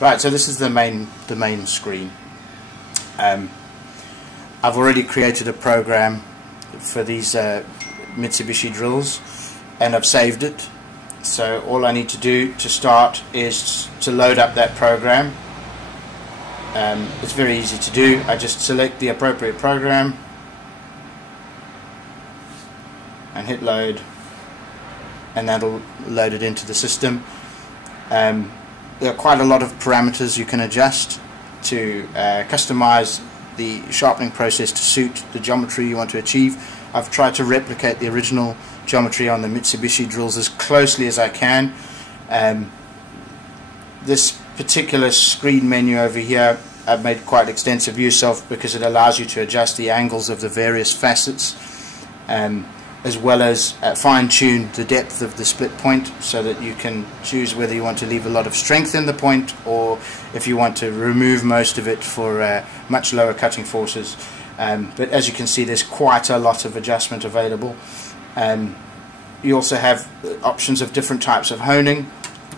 Right, so this is the main screen. I've already created a program for these Mitsubishi drills, and I've saved it. So all I need to do to start is to load up that program. It's very easy to do. I just select the appropriate program and hit load, and that'll load it into the system. There are quite a lot of parameters you can adjust to customize the sharpening process to suit the geometry you want to achieve. I've tried to replicate the original geometry on the Mitsubishi drills as closely as I can. This particular screen menu over here I've made quite extensive use of because it allows you to adjust the angles of the various facets, as well as fine-tune the depth of the split point, so that you can choose whether you want to leave a lot of strength in the point or if you want to remove most of it for much lower cutting forces. But as you can see, there's quite a lot of adjustment available. You also have options of different types of honing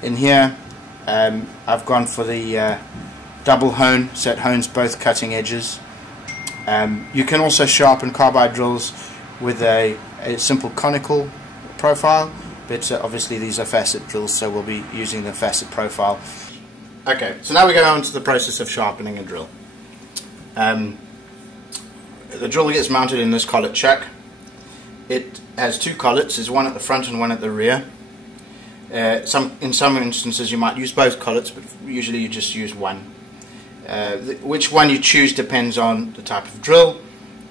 in here. I've gone for the double hone, so it hones both cutting edges. You can also sharpen carbide drills with a simple conical profile, but obviously these are facet drills, so we'll be using the facet profile. Okay, so now we go on to the process of sharpening a drill. The drill gets mounted in this collet chuck. It has two collets, there's one at the front and one at the rear. In some instances you might use both collets, but usually you just use one. Which one you choose depends on the type of drill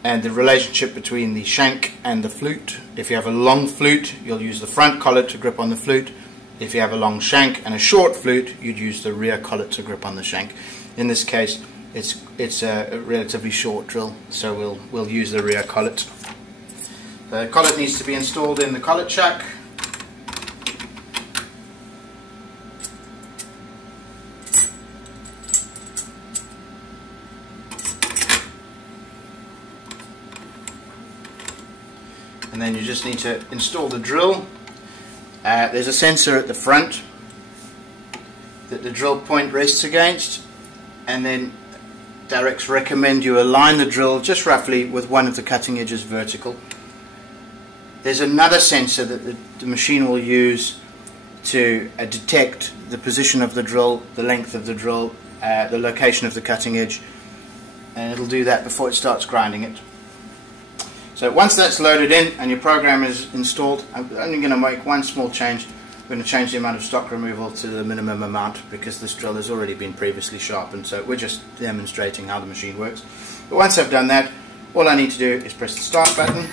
and the relationship between the shank and the flute. If you have a long flute, you'll use the front collet to grip on the flute. If you have a long shank and a short flute, you'd use the rear collet to grip on the shank. In this case, it's a relatively short drill, so we'll use the rear collet. The collet needs to be installed in the collet chuck. And then you just need to install the drill. There's a sensor at the front that the drill point rests against, and then directs recommend you align the drill just roughly with one of the cutting edges vertical. There's another sensor that the machine will use to detect the position of the drill, the length of the drill, the location of the cutting edge, and it'll do that before it starts grinding it. So once that's loaded in and your program is installed, I'm only going to make one small change. I'm going to change the amount of stock removal to the minimum amount because this drill has already been previously sharpened, so we're just demonstrating how the machine works. But once I've done that, all I need to do is press the start button.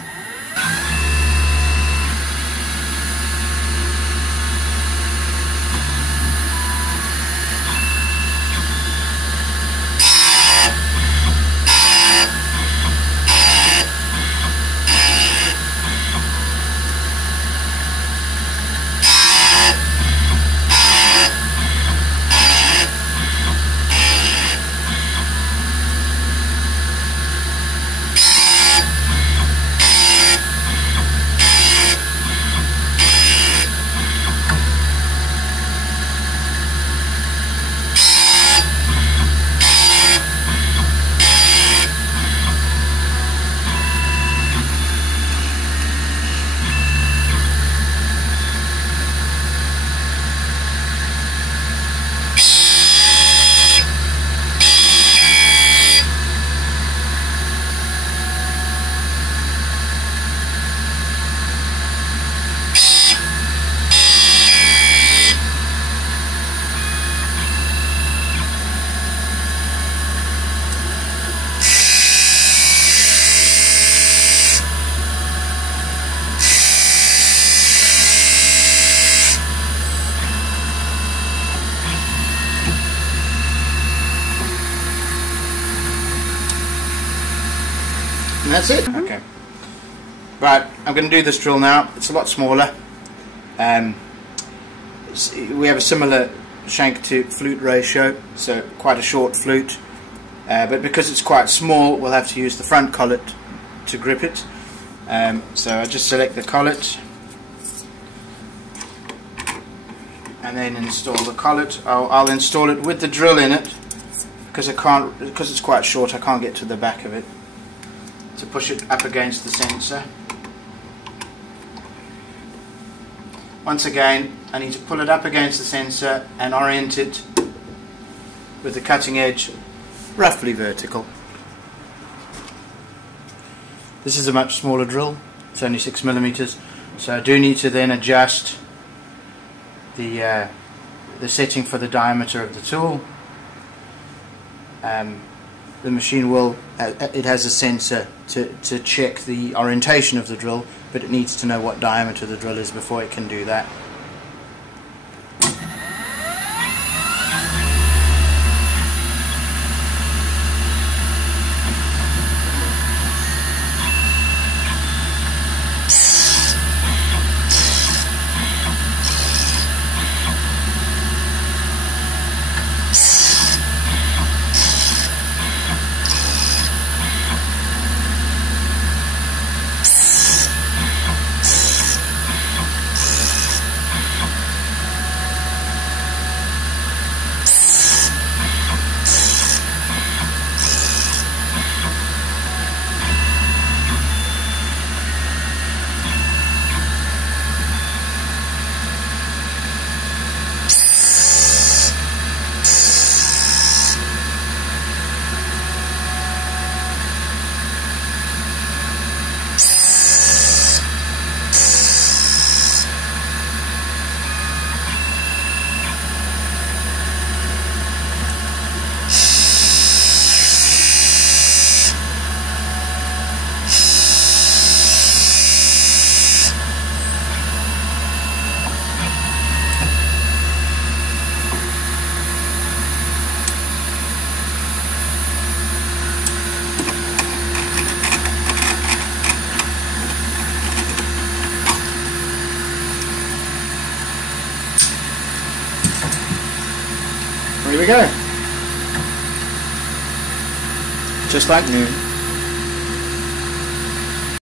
And that's it. Okay. Right, I'm going to do this drill now. It's a lot smaller. We have a similar shank to flute ratio, so quite a short flute. But because it's quite small, we'll have to use the front collet to grip it. So I just select the collet, and and then install the collet. I'll install it with the drill in it because it's quite short. I can't get to the back of it to push it up against the sensor. Once again, I need to pull it up against the sensor and orient it with the cutting edge roughly vertical. This is a much smaller drill, it's only 6mm, so I do need to then adjust the setting for the diameter of the tool. The machine will, it has a sensor to check the orientation of the drill, but it needs to know what diameter the drill is before it can do that. Here we go. Just like new.